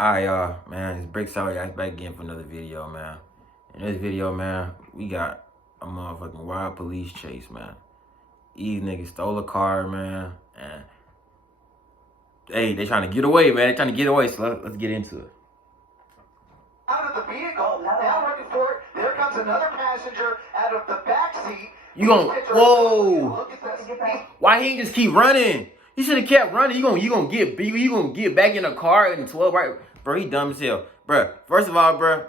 Alright, y'all, man, it's Brick Solid guys back again for another video, man. In this video, man, we got a motherfucking wild police chase, man. These niggas stole a car, man, and hey, they trying to get away, man. They trying to get away, so let's get into it. Out of the vehicle, now running for it. There comes another passenger out of the back seat. You gon' whoa? Look at this. Why he ain't just keep running? He should have kept running. You gonna get back in the car in 12, right? Bro, he dumb as hell, bro. First of all, bro,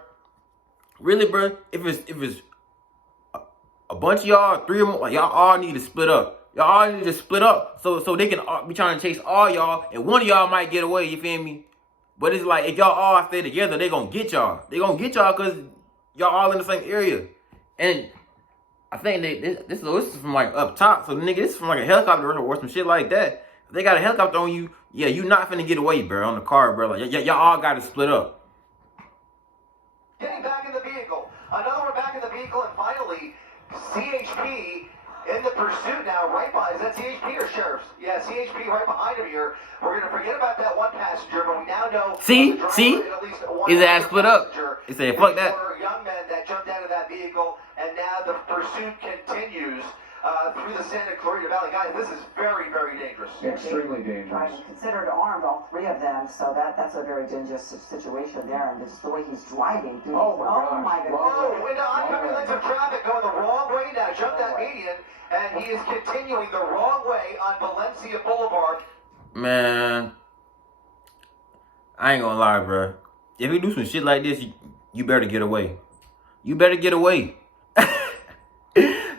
really, bro, if it's a bunch of y'all, three of them, like, y'all all need to split up. Y'all all need to split up so they can be trying to chase all y'all, and one of y'all might get away. You feel me? But it's like if y'all all stay together, they gonna get y'all. They gonna get y'all because y'all all in the same area. And I think this is from like up top. So nigga, this is from like a helicopter or some shit like that. If they got a helicopter on you, yeah, you not finna get away, bro, on the car, bro. Like y'all all gotta split up. Getting back in the vehicle. Another one back in the vehicle, and finally, CHP in the pursuit now, right by. Is that CHP or Sheriff's? Yeah, CHP right behind him here. We're gonna forget about that one passenger, but we now know. See, his ass split up. He said, "Fuck that." Young men that jumped out of that vehicle, and now the pursuit continues through the Santa Clarita Valley. Guys, this is very, very dangerous. Extremely dangerous. Right, considered armed, all three of them, so that's a very dangerous situation there, and just the way he's driving through. Oh my gosh. goodness. Oh, into oncoming lanes of traffic going the wrong way now. Jumped that median, and he is continuing the wrong way on Valencia Boulevard. Man, I ain't gonna lie, bro. If you do some shit like this, you better get away. You better get away.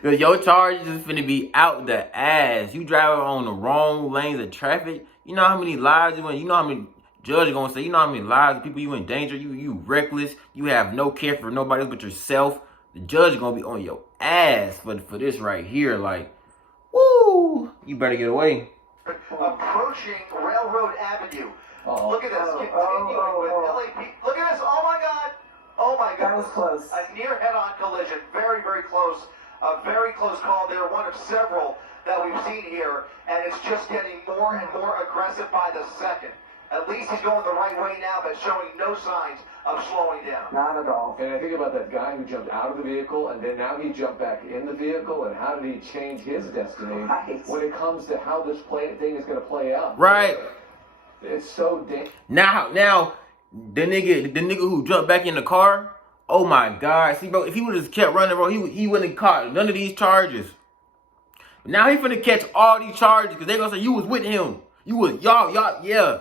Cause your charges is finna be out the ass. You driving on the wrong lanes of traffic. You know how many lives you in. You know how many judges gonna say. You know how many lives of people you in danger. You reckless. You have no care for nobody else but yourself. The judge is gonna be on your ass for this right here. Like, woo! You better get away. Approaching Railroad Avenue. Oh, Look at this. Continuing with LAP. Look at this. Oh my God. Oh my God. That was close. A near head-on collision. Very, very close. A very close call there. One of several that we've seen here. And it's just getting more and more aggressive by the second. At least he's going the right way now, but showing no signs of slowing down. Not at all. And I think about that guy who jumped out of the vehicle, and then now he jumped back in the vehicle, and how did he change his destiny Right. when it comes to how this thing is going to play out? Right. It's so dangerous. Now, the nigga who jumped back in the car. Oh my God! See, bro, if he would have just kept running, bro, he wouldn't have caught none of these charges. Now he finna catch all these charges because they gonna say you was with him. You was y'all, y'all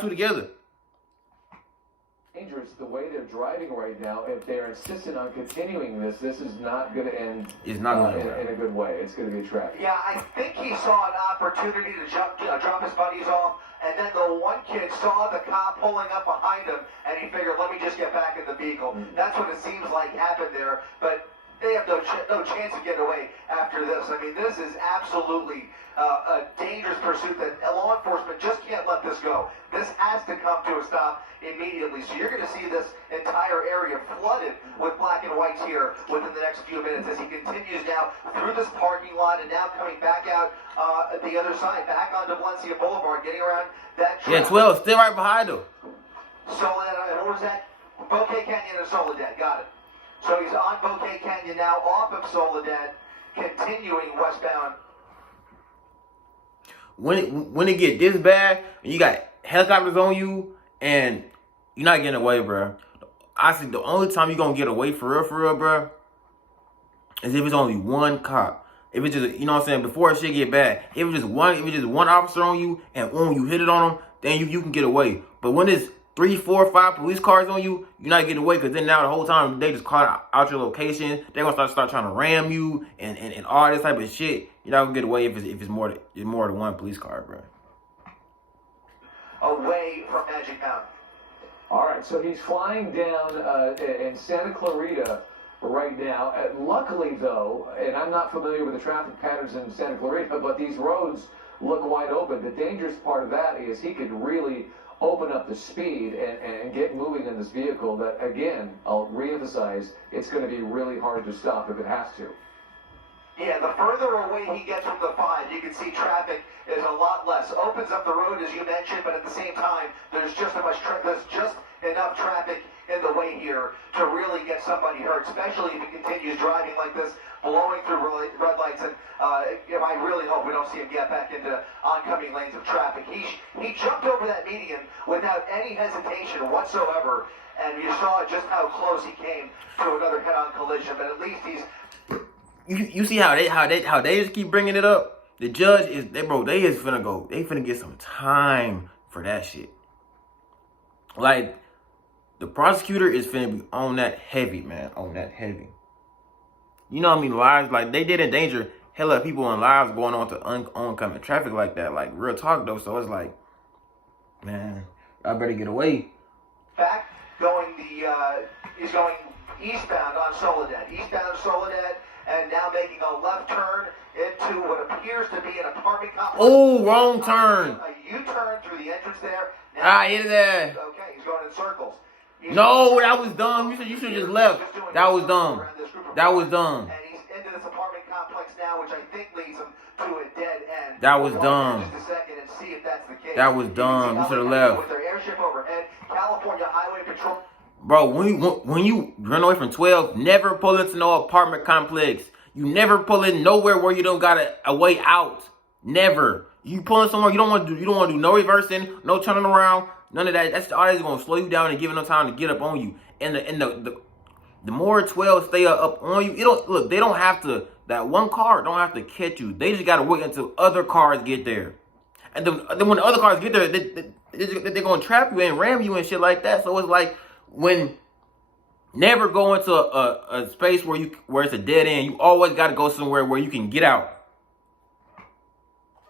two together. Dangerous the way they're driving right now. If they're insistent on continuing this is not going to end. It's not gonna end in a good way. It's going to be tragic. Yeah, I think he saw an opportunity to drop his buddies off, and then the one kid saw the cop pulling up behind him, and he figured, let me just get back in the vehicle. That's what it seems like happened there, but they have no chance of getting away after this. I mean, this is absolutely a dangerous pursuit that law enforcement just can't let this go. This has to come to a stop immediately. So you're going to see this entire area flooded with black and whites here within the next few minutes as he continues now through this parking lot and now coming back out the other side, back onto Valencia Boulevard, getting around that track. Yeah, 12 still right behind him. Soledad, what was that? Bouquet Canyon and Soledad, got it. So he's on Bouquet Canyon now, off of Soledad, continuing westbound. When it get this bad, and you got helicopters on you, and you're not getting away, bro. I see the only time you're gonna get away for real, bro, is if it's only one cop. If it's just, you know what I'm saying, before shit get bad. If it's just one officer on you, and when you hit it on them, then you can get away. But when it's 3, 4, 5 police cars on you, you're not getting away, because then now the whole time they just caught out your location. They're gonna start trying to ram you and all this type of shit. You're not gonna get away if it's more than one police car, bro. Away from Magic Mountain. All right, so he's flying down in Santa Clarita right now. Luckily, though, and I'm not familiar with the traffic patterns in Santa Clarita, but these roads look wide open. The dangerous part of that is he could really open up the speed and get moving in this vehicle that, again, I'll reemphasize, it's going to be really hard to stop if it has to. Yeah, the further away he gets from the 5, you can see traffic is a lot less. Opens up the road, as you mentioned, but at the same time, there's just enough traffic in the way here to really get somebody hurt, especially if he continues driving like this, blowing through red lights. And I really hope we don't see him get back into oncoming lanes of traffic. He jumped over that median without any hesitation whatsoever, and you saw just how close he came to another head-on collision. But at least he's. You see how they just keep bringing it up? The judge is they finna get some time for that shit. Like the prosecutor is finna be on that heavy, man, on that heavy. You know what I mean? Lives like they did endanger hella people and lives going on to oncoming traffic like that. Like real talk though. So it's like, man, I better get away. Back he's going eastbound on Soledad, and now making a left turn into what appears to be an apartment complex. Oh, wrong turn. A U-turn through the entrance there. Hit that. Okay, he's going in circles. No, that was dumb. You should just left. That was dumb. That was dumb. And he's into this apartment complex now, which I think leads him to a dead end. That was dumb. Just a second and see if that's the case. That was dumb. You should have left. With their airship overhead, California Highway Patrol. Bro, when you run away from 12, never pull into no apartment complex. You never pull in nowhere where you don't got a way out. Never. You pulling somewhere you don't want to do no reversing, no turning around, none of that. That's always gonna slow you down and give it no time to get up on you. And the more 12 stay up on you, they don't have to. That one car don't have to catch you. They just gotta wait until other cars get there. And then when the other cars get there, they're gonna trap you and ram you and shit like that. So it's like never go into a space where it's a dead end. You always got to go somewhere where you can get out.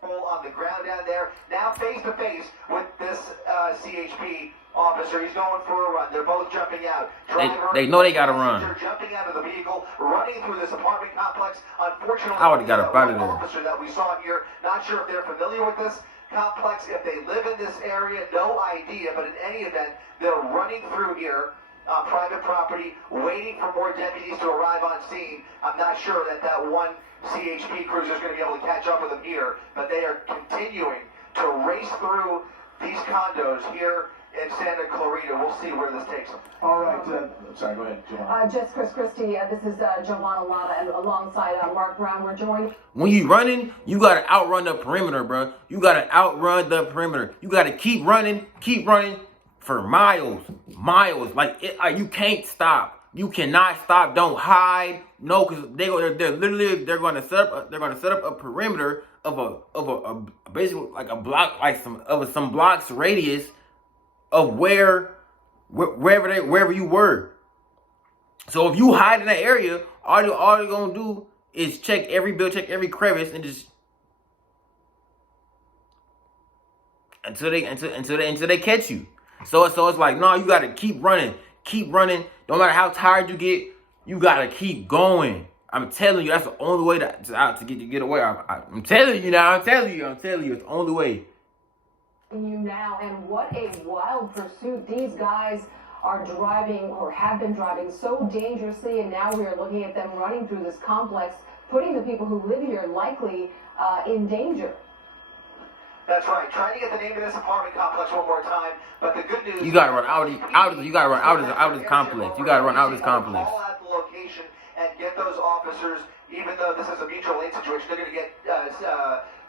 On the ground down there, now face to face with this CHP officer. He's going for a run. They're both jumping out. They know they got to run. They're jumping out of the vehicle, running through this apartment complex. Unfortunately, I would have got up out of there. Officer that we saw here, not sure if they're familiar with this complex, if they live in this area, no idea. But in any event, they're running through here. Private property, waiting for more deputies to arrive on scene. I'm not sure that one CHP cruiser is going to be able to catch up with them here, but they are continuing to race through these condos here in Santa Clarita. We'll see where this takes them. All right. Sorry, go ahead, Giovanna. Just Chris Christie. This is Giovanna Lana, and alongside Mark Brown, we're joined. When you running, you got to outrun the perimeter, bro. You got to outrun the perimeter. You got to keep running for miles. Like you can't stop. You cannot stop. Don't hide. No, because they're going to set up a perimeter of a basically like a block, like some blocks radius of wherever you were. So if you hide in that area, all you're gonna do is check every building, check every crevice, and just until they catch you. So it's like, no, you gotta keep running. No matter how tired you get, you gotta keep going. I'm telling you, that's the only way to get away. I'm telling you now. I'm telling you, it's the only way. You now, and what a wild pursuit. These guys are driving, or have been driving, so dangerously, and now we are looking at them running through this complex, putting the people who live here likely in danger. That's right. Trying to get the name of this apartment complex one more time, but the good news. You gotta run out of this complex. You gotta run out of this complex. Call out the location and get those officers. Even though this is a mutual aid situation, they're going to get the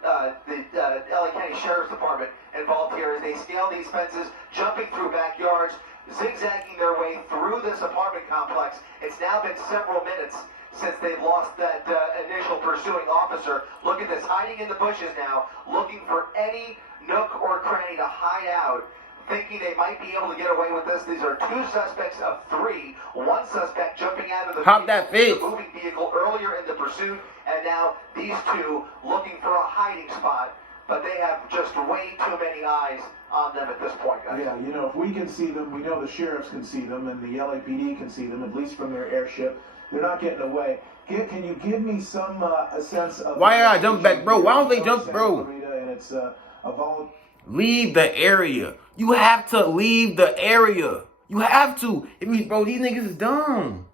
LA County Sheriff's Department involved here as they scale these fences, jumping through backyards, zigzagging their way through this apartment complex. It's now been several minutes since they've lost that initial pursuing officer. Look at this, hiding in the bushes now, looking for any nook or cranny to hide out, thinking they might be able to get away with this. These are 2 suspects of 3. One suspect jumping out of the moving vehicle earlier in the pursuit, and now these 2 looking for a hiding spot. But they have just way too many eyes on them at this point, guys. Yeah, if we can see them, we know the sheriffs can see them, and the LAPD can see them, at least from their airship. They're not getting away. Can you give me some a sense of... Why I jump back, bro? Why don't they jump, bro? And it's Leave the area. You have to leave the area. You have to. Bro, these niggas is dumb.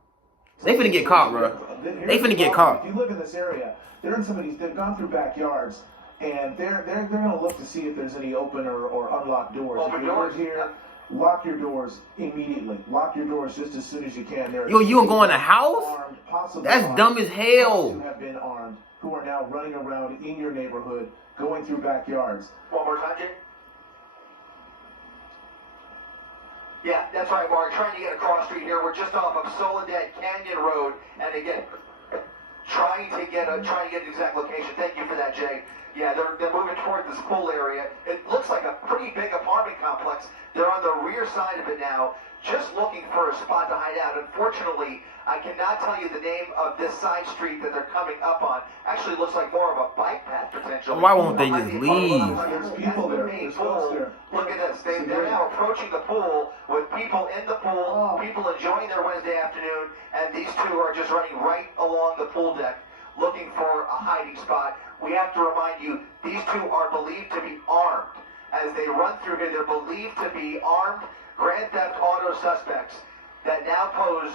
They finna get caught, bro. They finna get caught. If you live in this area, they've gone through backyards, and they're gonna look to see if there's any open or unlocked doors. Open if you doors? live here, lock your doors immediately. Lock your doors just as soon as you can. Yo, you gonna go in the house? Armed, possibly That's armed, dumb as hell. who have been armed, who are now running around in your neighborhood, going through backyards. One more time, Jay. Yeah, that's right, Mark. Trying to get across street here. We're just off of Soledad Canyon Road, and again, trying to get an exact location. Thank you for that, Jay. Yeah, they're moving toward this pool area. It looks like a pretty big apartment complex. They're on the rear side of it now, just looking for a spot to hide out. Unfortunately, I cannot tell you the name of this side street that they're coming up on. Actually, looks like more of a bike path potentially. Why won't they just leave? There's people there. There's folks there. Look at this. They're now approaching the pool with people in the pool, people enjoying their Wednesday afternoon, and these two are just running right along the pool deck looking for a hiding spot. We have to remind you, these two are believed to be armed. As they run through here, they're believed to be armed Grand Theft Auto suspects that now pose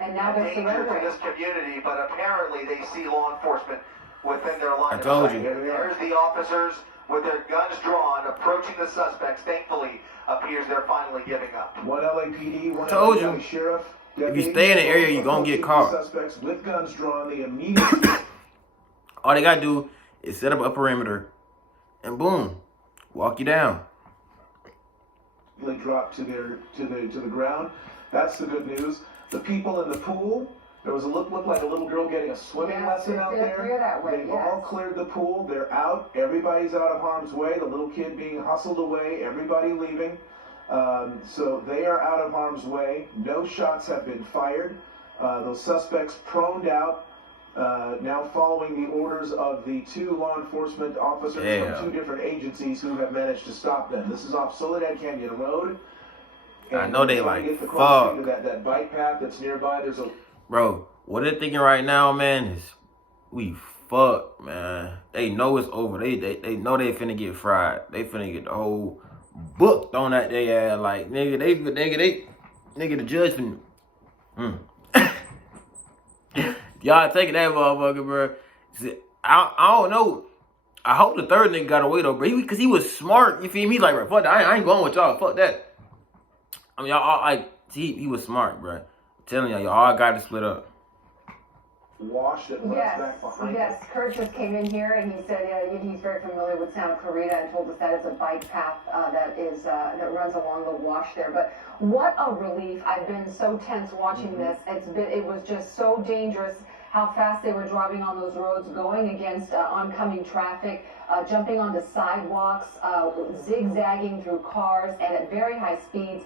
And now they're danger to surrendering. this community, but apparently they see law enforcement within their line I of told sight. you. There's the officers with their guns drawn, approaching the suspects. Thankfully, appears they're finally giving up. One LAPD, one Told LA you. sheriff. If you stay in the area, you're gonna get caught. Suspects with guns drawn, they immediately All they gotta do is set up a perimeter, and boom, walk you down. drop to the ground. That's the good news. The people in the pool, there was looked like a little girl getting a swimming Yes, lesson out they're clear that way, They've yes. all cleared the pool. They're out. Everybody's out of harm's way. The little kid being hustled away. Everybody leaving. So they are out of harm's way. No shots have been fired. Those suspects proned out. Now following the orders of the two law enforcement officers from two different agencies who have managed to stop them. This is off Soledad Canyon Road. I know they like, Get across fuck. that bike path that's nearby. There's a Bro, what they're thinking right now, man, is we fucked, man. They know it's over. They know they finna get fried. They finna get the whole book thrown at their ass. Like, nigga, the judge finna. Y'all taking that motherfucker, bro. See, I don't know. I hope the third nigga got away though, bro. Because he was smart. You feel me? He's like, bro, fuck that. I ain't going with y'all. Fuck that. I mean, y'all, he was smart, bro. I'm telling y'all all got to split up. wash that runs back behind Yes, Kurt just came in here and he said he's very familiar with Santa Clarita and told us that it's a bike path that runs along the wash there. But what a relief! I've been so tense watching this. It was just so dangerous how fast they were driving on those roads, going against oncoming traffic, jumping onto sidewalks, zigzagging through cars, and at very high speeds.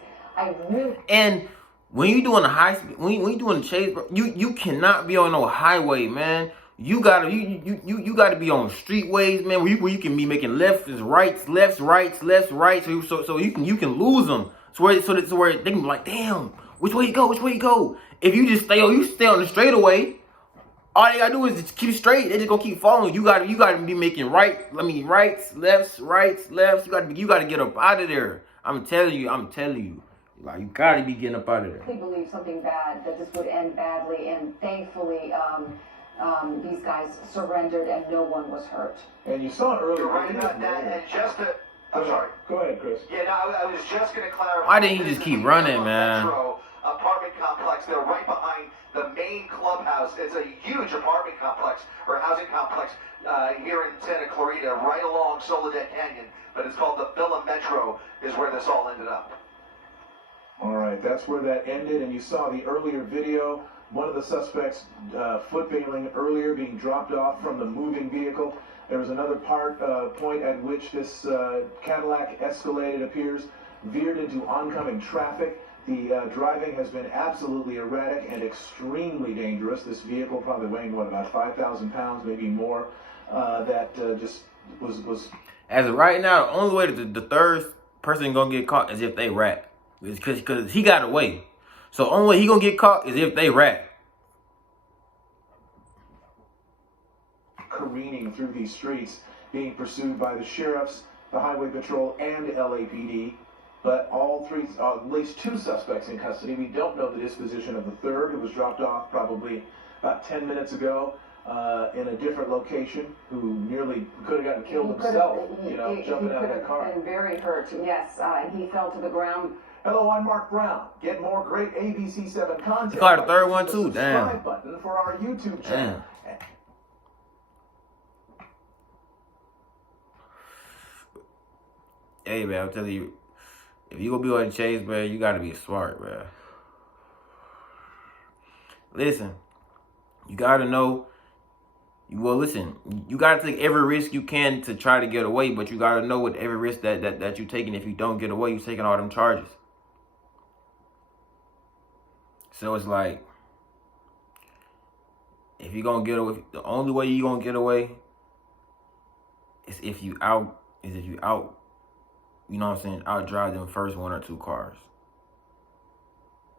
And when you doing a high speed, when you doing a chase, bro, you cannot be on no highway, man. You gotta be on streetways, man, where you can be making lefts, rights, so you can lose them. So where they can be like, damn, which way you go? If you just stay on the straightaway, all they gotta do is just keep straight. They just gonna keep following. You gotta be making rights, lefts. You gotta get up out of there. I'm telling you. Like, you gotta be getting up out of there. I believe something bad, that this would end badly, and thankfully these guys surrendered and no one was hurt. And you saw it earlier. You're right about that, and just to... I'm sorry. Go ahead, Chris. Yeah, no, I was just going to clarify. Why didn't he just This keep is the running, Villa man? Metro apartment complex. They're right behind the main clubhouse. It's a huge apartment complex, or housing complex, here in Santa Clarita, right along Soledad Canyon. But it's called the Villa Metro, is where this all ended up. All right, that's where that ended, and you saw the earlier video. One of the suspects foot bailing earlier, being dropped off from the moving vehicle. There was another point at which this Cadillac Escalade, it appears, veered into oncoming traffic. The driving has been absolutely erratic and extremely dangerous. This vehicle probably weighing, about 5,000 pounds, maybe more, that just was... As of right now, the only way that the third person gonna get caught is if they rat. Because he got away. So the only way he gonna get caught is if they rat. Careening through these streets, being pursued by the sheriffs, the highway patrol, and LAPD. But all three, at least two suspects in custody. We don't know the disposition of the third, who was dropped off probably about 10 minutes ago in a different location who nearly could have gotten killed He could've- himself, he- you know, he jumping out of could've that car. been very hurt, yes, and he fell to the ground. Hello, I'm Mark Brown. Get more great ABC7 content. You caught the third one Hit too, the damn. subscribe button for our YouTube channel. Damn. Hey, man, I'm telling you, if you gonna be on the chase, man, you gotta be smart, man. Listen, you gotta know. Well, listen, you gotta take every risk you can to try to get away, but you gotta know with every risk that you're taking, if you don't get away, you're taking all them charges. So it's like, if you're gonna get away, the only way you're gonna get away is if you out, you know what I'm saying, out drive them first 1 or 2 cars.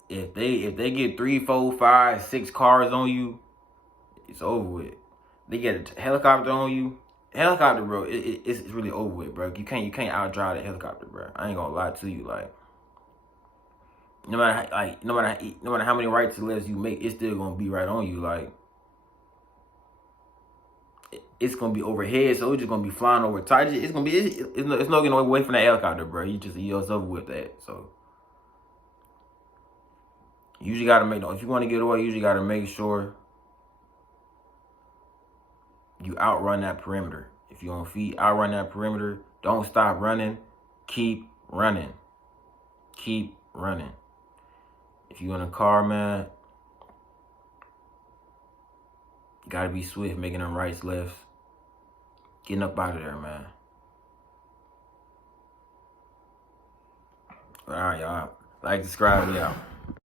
If they get 3, 4, 5, 6 cars on you, it's over with. They get a helicopter on you. Helicopter, bro, it's really over with, bro. You can't out drive the helicopter, bro. I ain't gonna lie to you, like. No matter how many right to lefts you make, it's still gonna be right on you. Like, it's gonna be overhead, so it's just gonna be flying over tight. It's no getting away from that helicopter, bro. You're over with that. So you usually gotta make, if you want to get away, you usually gotta make sure you outrun that perimeter. If you're on feet, outrun that perimeter. Don't stop running. Keep running. Keep running. If you in a car, man, you gotta be swift, making them rights, lefts, getting up out of there, man. All right, y'all. Like, subscribe, me out.